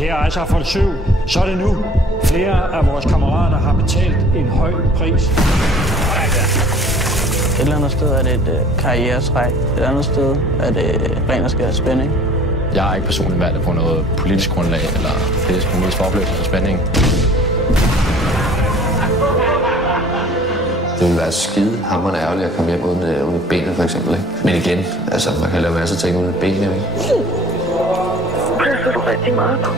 Kære Eisaffolk 7, så er det nu. Flere af vores kammerater har betalt en høj pris. Et eller andet sted er det et karrieretræk. Et andet sted er det ren og skær spænding. Jeg har ikke personligt valgt på noget politisk grundlag eller det er mest for oplevelse og spænding. Det ville være skide hammerende ærgerligt at komme hjem uden et benet, for eksempel. Ikke? Men igen, altså, man kan lave masser af ting uden et ben, ikke? Presser du rigtig meget på?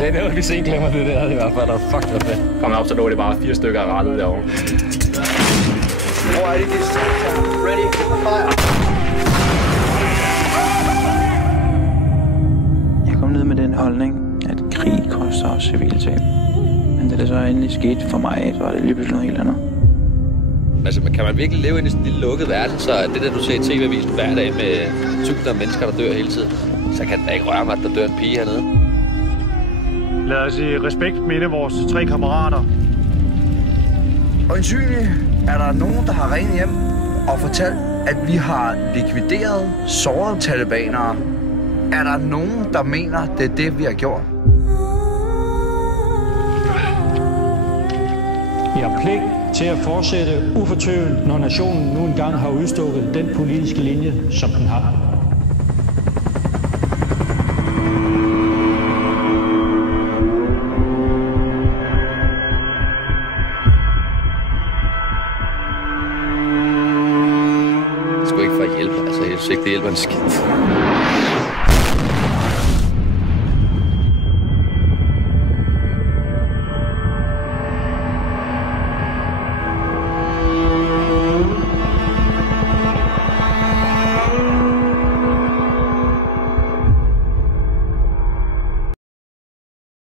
Det er noget, vi sen glemmer det der, i hvert fald. Og fuck, det fedt. Kom op, så lå det bare 4 stykker af rettet derovre. Hvor er det, ready for fire? Jeg kom ned med den holdning, at krig koster også civiltab. Men da det så endelig skete for mig, så var det lige pludselig noget helt andet. Altså, kan man virkelig leve i en lille lukket verden, så det der, du ser i TV-avisen hver dag med tusinder af mennesker, der dør hele tiden, så kan det da ikke røre mig, at der dør en pige hernede. Lad os i respekt minde vores 3 kammerater. Øjensynligt er der nogen, der har ringet hjem og fortalt, at vi har likvideret sårede talibanere. Er der nogen, der mener, det er det, vi har gjort? I har pligt til at fortsætte ufortøvet, når nationen nu engang har udstukket den politiske linje, som den har. Det skulle ikke for at hjælpe. Altså, jeg synes ikke, det hjælper en skidt.